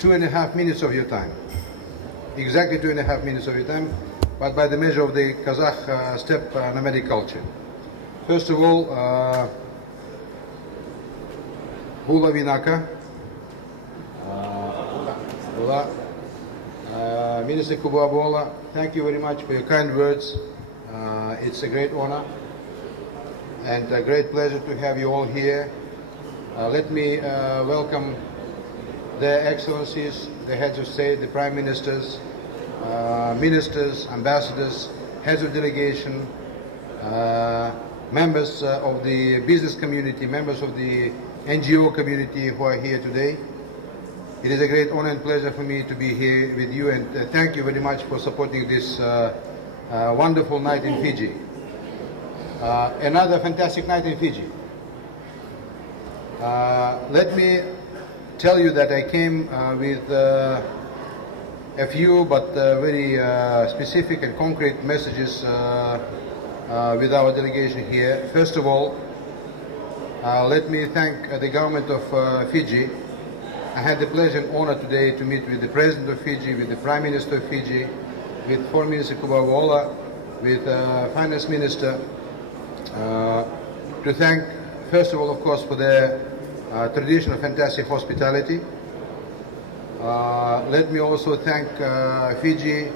2.5 minutes of your time. Exactly 2.5 minutes of your time, but by the measure of the Kazakh steppe nomadic culture. First of all, Hula Vinaka, Minister Kubabola, thank you very much for your kind words. It's a great honor and a great pleasure to have you all here. Let me welcome their excellencies, the heads of state, the prime ministers, ministers, ambassadors, heads of delegation, members of the business community, members of the NGO community who are here today. It is a great honor and pleasure for me to be here with you, and thank you very much for supporting this wonderful night in Fiji. Another fantastic night in Fiji. Let me tell you that I came with a few but very specific and concrete messages with our delegation here. First of all, let me thank the government of Fiji. I had the pleasure and honor today to meet with the President of Fiji, with the Prime Minister of Fiji, with Foreign Minister Kubawola, with Finance Minister, to thank, first of all, of course, for their traditional fantastic hospitality. Let me also thank Fiji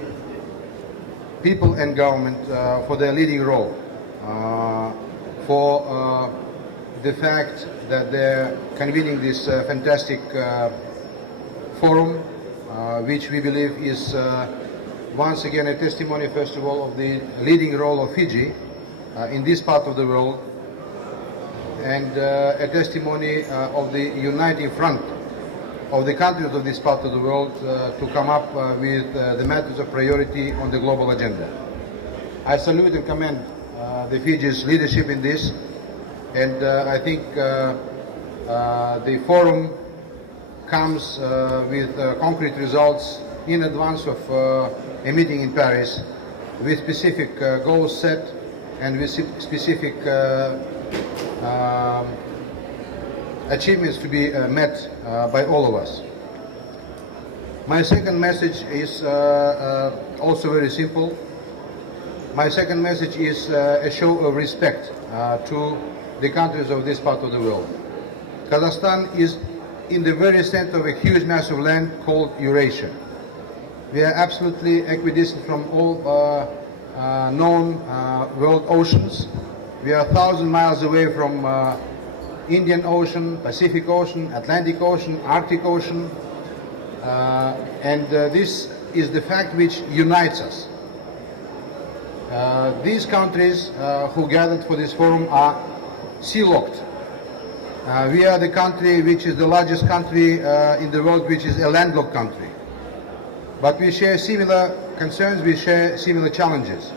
people and government for their leading role, for the fact that they're convening this fantastic forum, which we believe is once again a testimony, first of all, of the leading role of Fiji in this part of the world, and a testimony of the uniting front of the countries of this part of the world to come up with the matters of priority on the global agenda. I salute and commend the Fiji's leadership in this, and I think the forum comes with concrete results in advance of a meeting in Paris with specific goals set and with specific achievements to be met by all of us. My second message is also very simple. My second message is a show of respect to the countries of this part of the world. Kazakhstan is in the very center of a huge mass of land called Eurasia. We are absolutely equidistant from all known world oceans. We are 1,000 miles away from Indian Ocean, Pacific Ocean, Atlantic Ocean, Arctic Ocean, and this is the fact which unites us. These countries who gathered for this forum are sea-locked. We are the country which is the largest country in the world, which is a landlocked country. But we share similar concerns, we share similar challenges.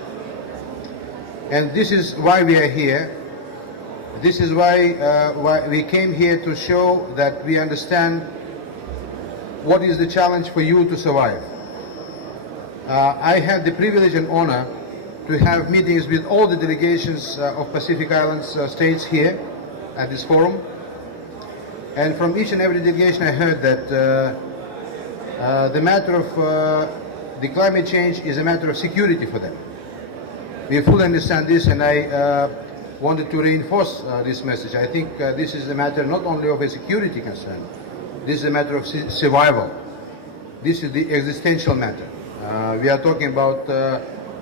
And this is why we are here. This is why we came here, to show that we understand what is the challenge for you to survive. I had the privilege and honor to have meetings with all the delegations of Pacific Islands states here at this forum. And from each and every delegation I heard that the matter of the climate change is a matter of security for them. We fully understand this, and I wanted to reinforce this message. I think this is a matter not only of a security concern, this is a matter of survival. This is the existential matter. We are talking about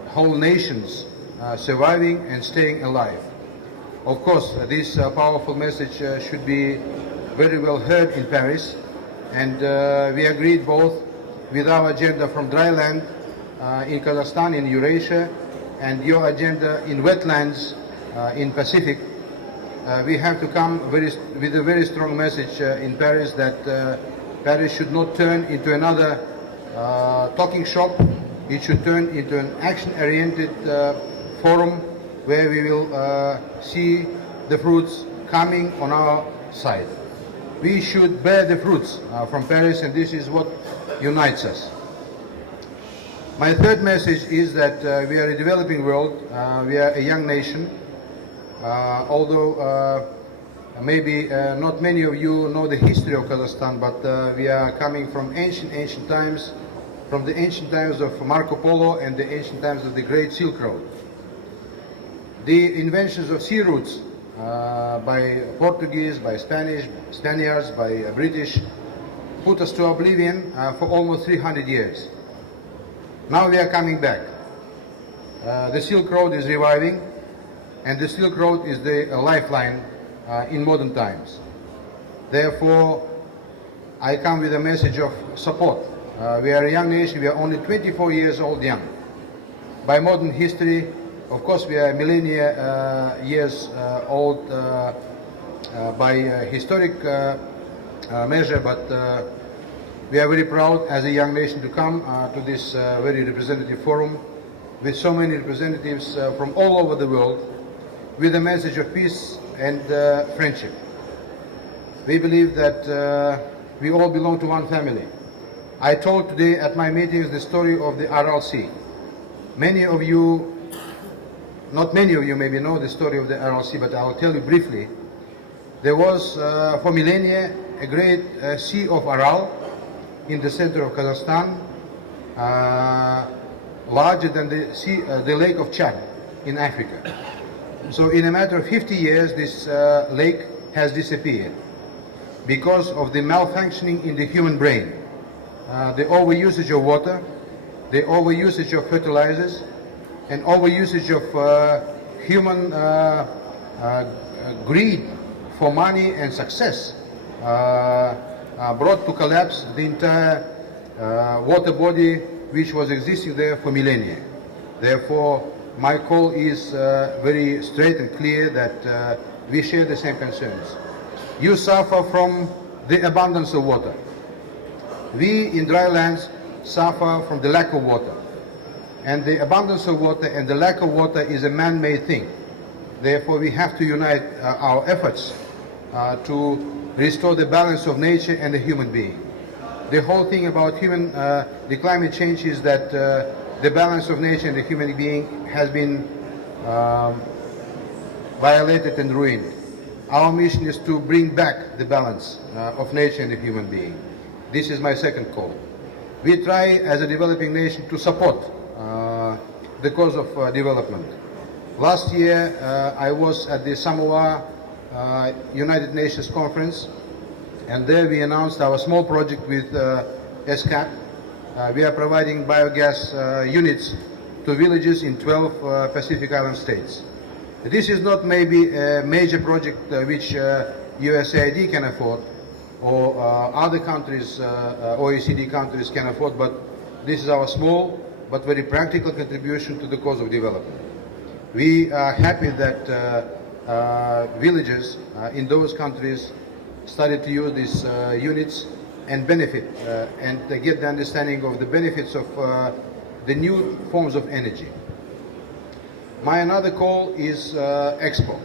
whole nations surviving and staying alive. Of course, this powerful message should be very well heard in Paris, and we agreed both with our agenda from dry land in Kazakhstan, in Eurasia, and your agenda in wetlands in Pacific. We have to come with a very strong message in Paris that Paris should not turn into another talking shop. It should turn into an action-oriented forum where we will see the fruits coming on our side. We should bear the fruits from Paris, and this is what unites us. My third message is that we are a developing world. We are a young nation. Although Maybe not many of you know the history of Kazakhstan, but we are coming from ancient times, from the ancient times of Marco Polo and the ancient times of the Great Silk Road. The inventions of sea routes by Portuguese, by Spaniards, by British, put us to oblivion for almost 300 years. Now we are coming back. The Silk Road is reviving, and the Silk Road is the lifeline in modern times. Therefore, I come with a message of support. We are a young nation, we are only 24 years old young. By modern history, of course we are millennia years old by historic measure, but we are very proud as a young nation to come to this very representative forum with so many representatives from all over the world with a message of peace and friendship. We believe that we all belong to one family. I told today at my meetings the story of the Aral Sea. Many of you, not many of you maybe know the story of the Aral Sea, but I'll tell you briefly. There was for millennia a great Sea of Aral in the center of Kazakhstan, larger than the Lake of Chad in Africa. So in a matter of 50 years, this lake has disappeared because of the malfunctioning in the human brain, the overusage of water, the overusage of fertilizers, and overusage of human greed for money and success brought to collapse the entire water body which was existing there for millennia. Therefore, my call is very straight and clear that we share the same concerns. You suffer from the abundance of water. We in dry lands suffer from the lack of water. And the abundance of water and the lack of water is a man-made thing. Therefore, we have to unite our efforts to restore the balance of nature and the human being. The whole thing about the climate change is that the balance of nature and the human being has been violated and ruined. Our mission is to bring back the balance of nature and the human being. This is my second call. We try as a developing nation to support the cause of development. Last year I was at the Samoa United Nations Conference, and there we announced our small project with SCAP. We are providing biogas units to villages in 12 Pacific Island states. This is not maybe a major project which USAID can afford or other countries, OECD countries can afford, but this is our small but very practical contribution to the cause of development. We are happy that villages in those countries started to use these units and benefit and get the understanding of the benefits of the new forms of energy. My another call is EXPO.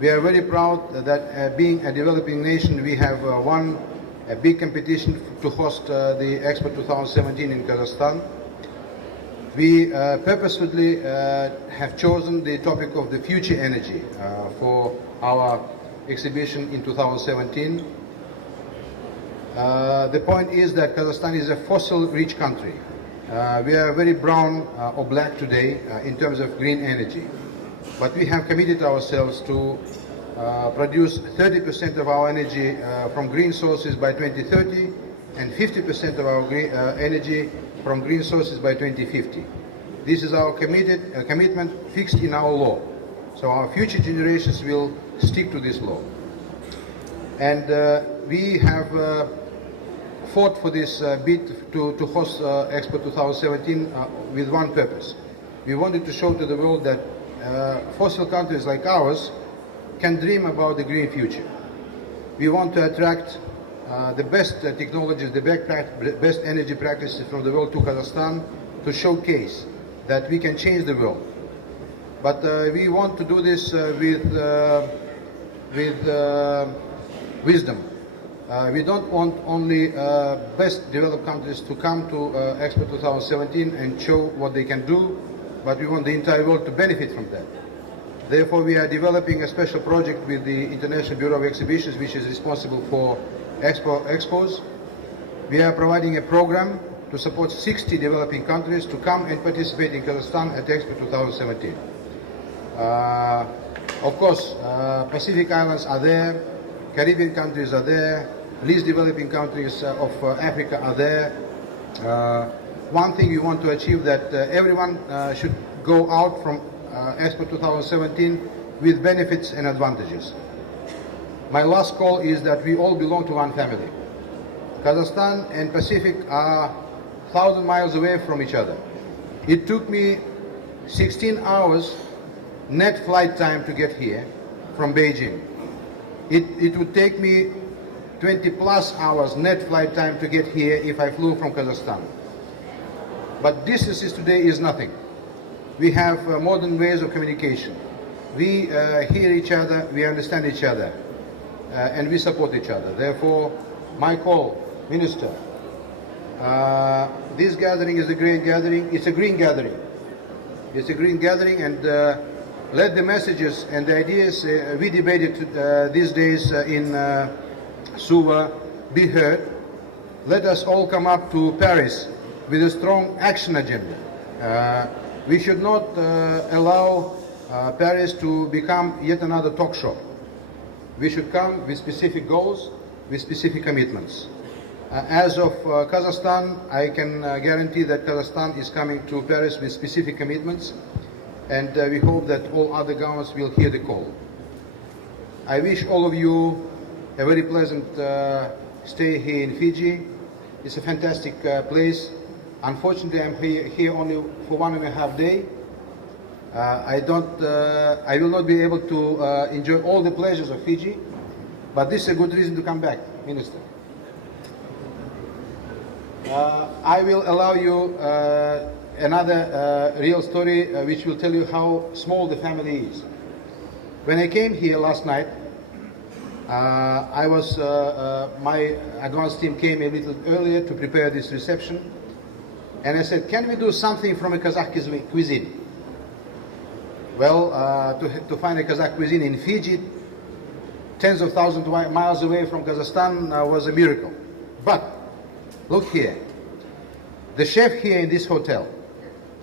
We are very proud that being a developing nation, we have won a big competition to host the EXPO 2017 in Kazakhstan. We purposefully have chosen the topic of the future energy for our exhibition in 2017. The point is that Kazakhstan is a fossil-rich country. We are very brown or black today in terms of green energy. But we have committed ourselves to produce 30% of our energy from green sources by 2030 and 50% of our energy from green sources by 2050. This is our commitment fixed in our law. So our future generations will stick to this law. And we have fought for this bid to host EXPO 2017 with one purpose. We wanted to show to the world that fossil countries like ours can dream about the green future. We want to attract the best technologies, the best energy practices from the world to Kazakhstan to showcase that we can change the world. But we want to do this with wisdom. We don't want only best developed countries to come to EXPO 2017 and show what they can do, but we want the entire world to benefit from that. Therefore, we are developing a special project with the International Bureau of Exhibitions, which is responsible for expos. We are providing a program to support 60 developing countries to come and participate in Kazakhstan at Expo 2017. Of course, Pacific Islands are there, Caribbean countries are there, least developing countries of Africa are there. One thing we want to achieve that everyone should go out from Expo 2017 with benefits and advantages. My last call is that we all belong to one family. Kazakhstan and Pacific are 1,000 miles away from each other. It took me 16 hours net flight time to get here from Beijing. It would take me 20 plus hours net flight time to get here if I flew from Kazakhstan. But distances today is nothing. We have modern ways of communication. We hear each other, we understand each other, and we support each other. Therefore, my call, Minister, this gathering is a great gathering. It's a green gathering. It's a green gathering, and let the messages and the ideas we debated these days in Suva be heard. Let us all come up to Paris with a strong action agenda. We should not allow Paris to become yet another talk shop. We should come with specific goals, with specific commitments. As of Kazakhstan, I can guarantee that Kazakhstan is coming to Paris with specific commitments, and we hope that all other governments will hear the call. I wish all of you a very pleasant stay here in Fiji. It's a fantastic place. Unfortunately, I'm here only for 1.5 days. I will not be able to enjoy all the pleasures of Fiji, but this is a good reason to come back, Minister. I will allow you another real story which will tell you how small the family is. When I came here last night, my advanced team came a little earlier to prepare this reception. And I said, can we do something from a Kazakh cuisine? Well, to find a Kazakh cuisine in Fiji, tens of thousands of miles away from Kazakhstan, was a miracle. But look here, the chef here in this hotel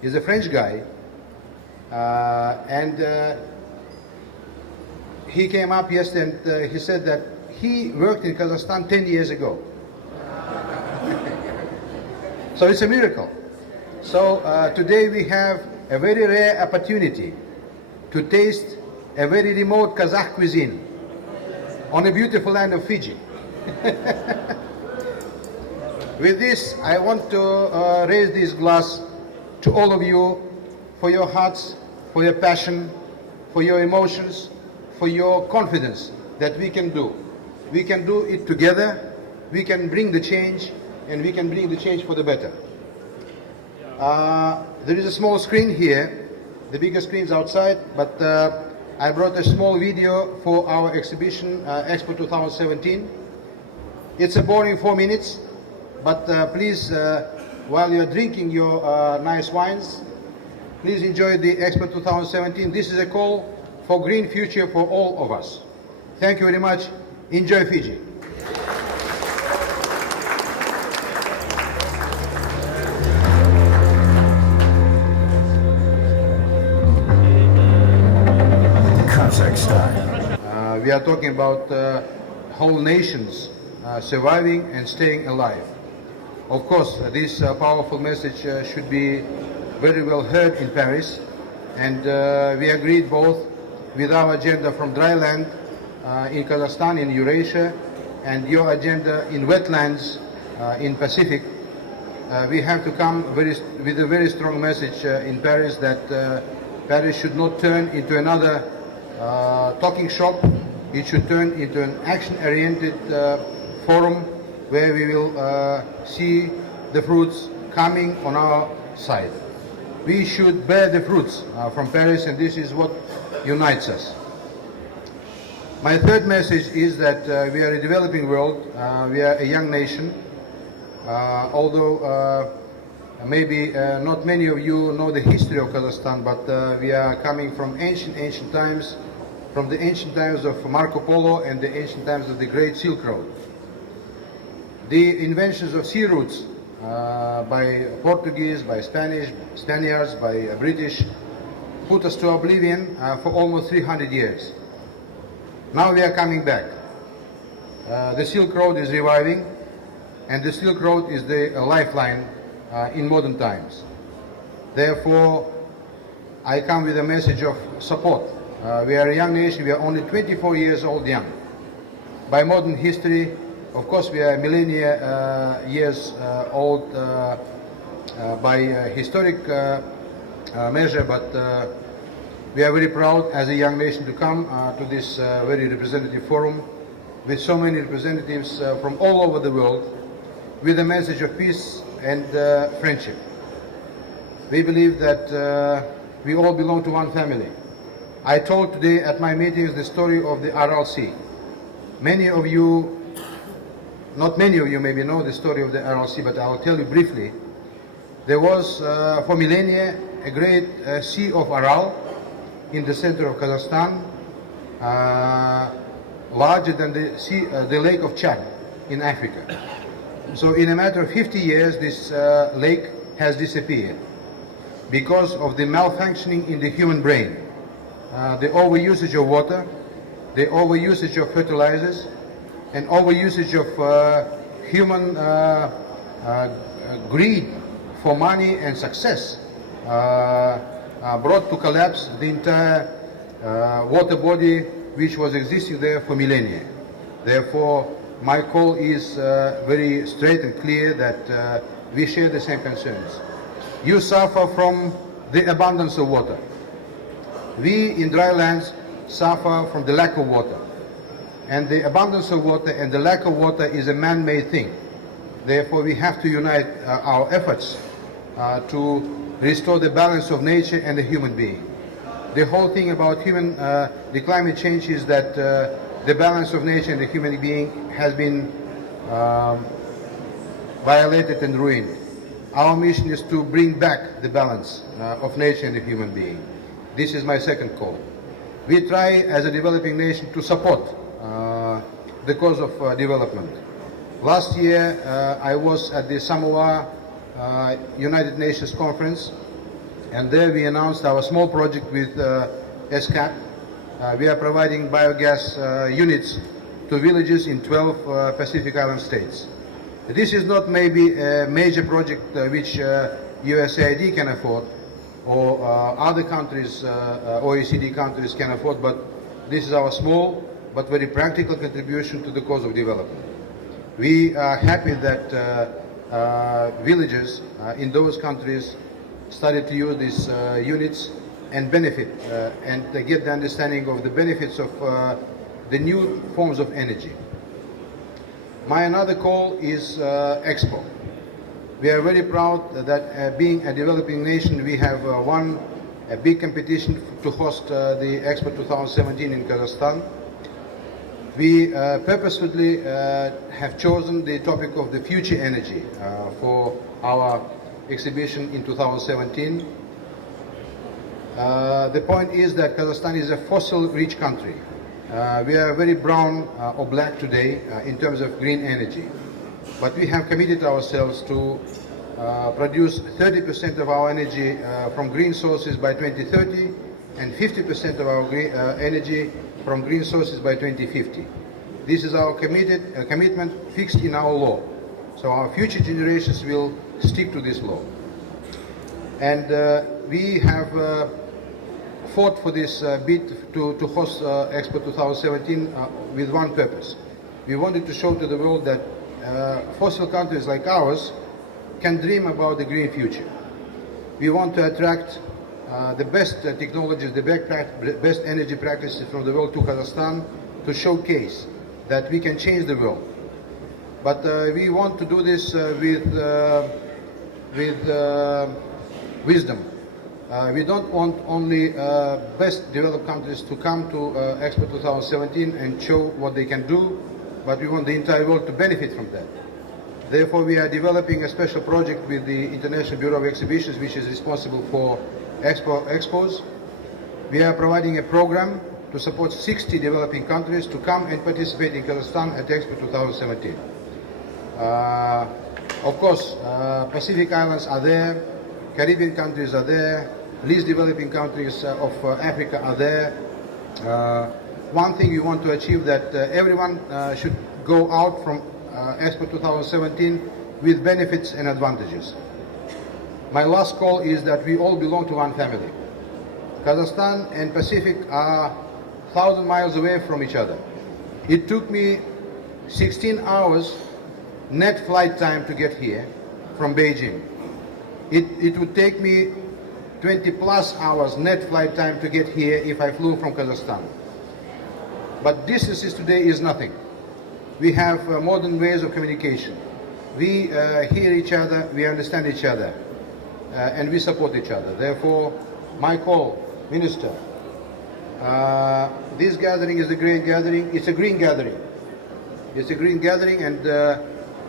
is a French guy, and he came up yesterday and he said that he worked in Kazakhstan 10 years ago. So it's a miracle. So today we have a very rare opportunity to taste a very remote Kazakh cuisine on a beautiful land of Fiji. With this, I want to raise this glass to all of you for your hearts, for your passion, for your emotions, for your confidence that we can do. We can do it together. We can bring the change, and we can bring the change for the better. There is a small screen here. The bigger screen is outside, but I brought a small video for our exhibition, Expo 2017. It's a boring 4 minutes, but please, while you're drinking your nice wines, please enjoy the Expo 2017. This is a call for green future for all of us. Thank you very much. Enjoy Fiji. We are talking about whole nations surviving and staying alive. Of course, this powerful message should be very well heard in Paris, and we agreed both with our agenda from dry land in Kazakhstan, in Eurasia, and your agenda in wetlands in Pacific. We have to come with a very strong message in Paris that Paris should not turn into another talking shop. It should turn into an action-oriented forum where we will see the fruits coming on our side. We should bear the fruits from Paris, and this is what unites us. My third message is that we are a developing world. We are a young nation. Although Maybe not many of you know the history of Kazakhstan, but we are coming from ancient times, from the ancient times of Marco Polo and the ancient times of the Great Silk Road. The inventions of sea routes by Portuguese, by Spaniards, by British, put us to oblivion for almost 300 years. Now we are coming back. The Silk Road is reviving, and the Silk Road is the lifeline in modern times. Therefore, I come with a message of support. We are a young nation, we are only 24 years old young. By modern history, of course, we are millennia years old by historic measure, but we are very proud as a young nation to come to this very representative forum with so many representatives from all over the world with a message of peace and friendship. We believe that we all belong to one family. I told today at my meetings the story of the Aral Sea. Many of you, not many of you maybe know the story of the Aral Sea, but I will tell you briefly. There was for millennia a great Sea of Aral in the center of Kazakhstan, larger than the Lake of Chad in Africa. So in a matter of 50 years, this lake has disappeared because of the malfunctioning in the human brain, the overusage of water, the overusage of fertilizers, and overusage of human greed for money and success brought to collapse the entire water body which was existing there for millennia. Therefore, my call is very straight and clear that we share the same concerns. You suffer from the abundance of water. We in dry lands suffer from the lack of water. And the abundance of water and the lack of water is a man-made thing. Therefore, we have to unite our efforts to restore the balance of nature and the human being. The whole thing about the climate change is that the balance of nature and the human being has been violated and ruined. Our mission is to bring back the balance of nature and the human being. This is my second call. We try as a developing nation to support the cause of development. Last year I was at the Samoa United Nations Conference, and there we announced our small project with SCAP. We are providing biogas units to villages in 12 Pacific Island states. This is not maybe a major project which USAID can afford or other countries, OECD countries can afford, but this is our small but very practical contribution to the cause of development. We are happy that villagers in those countries started to use these units and benefit and get the understanding of the benefits of the new forms of energy. My another call is Expo. We are very proud that being a developing nation, we have won a big competition to host the Expo 2017 in Kazakhstan. We purposefully have chosen the topic of the future energy for our exhibition in 2017. The point is that Kazakhstan is a fossil-rich country. We are very brown or black today in terms of green energy. But we have committed ourselves to produce 30% of our energy from green sources by 2030 and 50% of our energy from green sources by 2050. This is our commitment fixed in our law. So our future generations will stick to this law. And we have fought for this bid to host Expo 2017 with one purpose. We wanted to show to the world that fossil countries like ours can dream about the green future. We want to attract the best technologies, the best energy practices from the world to Kazakhstan to showcase that we can change the world. But we want to do this with wisdom. We don't want only best developed countries to come to Expo 2017 and show what they can do, but we want the entire world to benefit from that. Therefore, we are developing a special project with the International Bureau of Exhibitions, which is responsible for expos. We are providing a program to support 60 developing countries to come and participate in Kazakhstan at Expo 2017. Of course, Pacific Islands are there, Caribbean countries are there, least developing countries of Africa are there. One thing we want to achieve that everyone should go out from Expo 2017 with benefits and advantages. My last call is that we all belong to one family. Kazakhstan and Pacific are 1,000 miles away from each other. It took me 16 hours net flight time to get here from Beijing. It would take me 20 plus hours net flight time to get here if I flew from Kazakhstan. But distances today is nothing. We have modern ways of communication. We hear each other, we understand each other, and we support each other. Therefore, my call, Minister, this gathering is a great gathering. It's a green gathering. It's a green gathering, and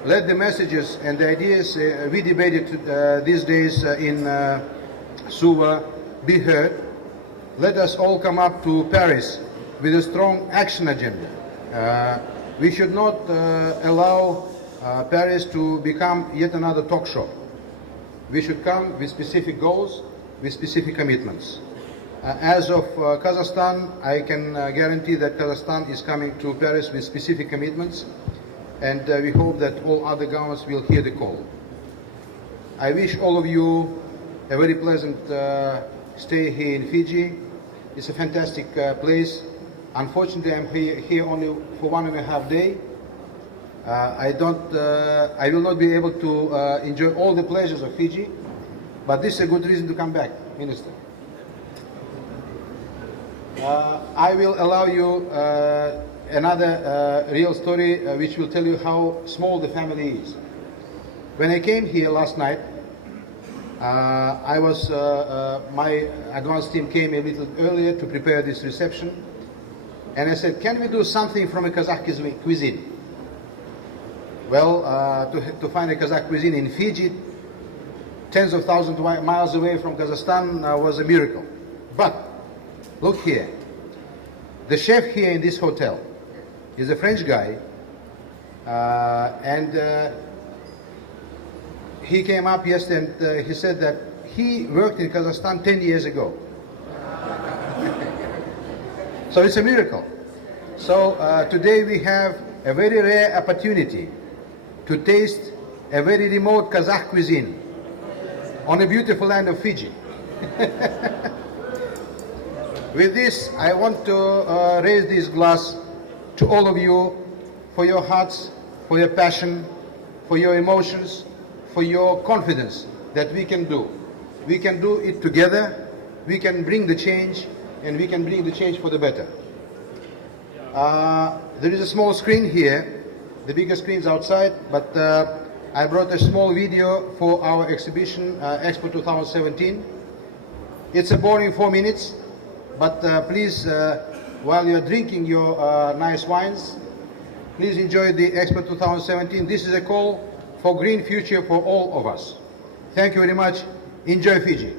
let the messages and the ideas we debated these days in Suva be heard. Let us all come up to Paris with a strong action agenda. We should not allow Paris to become yet another talk show. We should come with specific goals, with specific commitments. As of Kazakhstan, I can guarantee that Kazakhstan is coming to Paris with specific commitments, and we hope that all other governments will hear the call. I wish all of you a very pleasant stay here in Fiji. It's a fantastic place. Unfortunately, I'm here only for 1.5 days. I will not be able to enjoy all the pleasures of Fiji, but this is a good reason to come back, Minister. I will allow you another real story which will tell you how small the family is. When I came here last night, my advance team came a little earlier to prepare this reception, and I said, can we do something from a Kazakh cuisine? Well, to find a Kazakh cuisine in Fiji, tens of thousands of miles away from Kazakhstan, was a miracle. But look here, the chef here in this hotel is a French guy, and he came up yesterday and he said that he worked in Kazakhstan 10 years ago. So it's a miracle. So today we have a very rare opportunity to taste a very remote Kazakh cuisine on a beautiful land of Fiji. With this, I want to raise this glass to all of you for your hearts, for your passion, for your emotions, for your confidence that we can do. We can do it together. We can bring the change, and we can bring the change for the better. There is a small screen here. The bigger screen's outside, but I brought a small video for our exhibition, Expo 2017. It's a boring 4 minutes, but please, while you're drinking your nice wines, please enjoy the Expo 2017. This is a call for green future for all of us. Thank you very much. Enjoy Fiji.